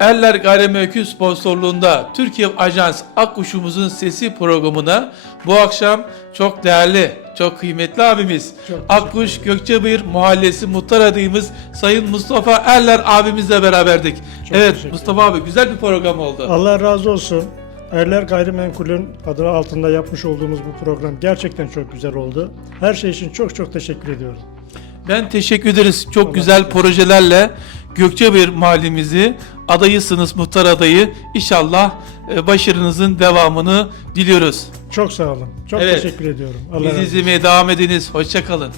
Erler Gayrimenkul sponsorluğunda Türkiye Ajans Akkuşumuzun Sesi programına bu akşam çok değerli, çok kıymetli abimiz Çok Akkuş Gökçebayır Mahallesi Muhtar adayımız Sayın Mustafa Erler abimizle beraberdik. Çok evet Mustafa abi güzel bir program oldu. Allah razı olsun. Erler Gayrimenkul'ün adı altında yapmış olduğumuz bu program gerçekten çok güzel oldu. Her şey için çok çok teşekkür ediyorum. Ben teşekkür ederiz. Çok Allah güzel projelerle Gökçebayır mahallemizi adayısınız muhtar adayı. İnşallah e, başarınızın devamını diliyoruz. Çok sağ olun. Çok Evet. teşekkür ediyorum. Allah Bizi izlemeye devam ediniz. Hoşçakalın.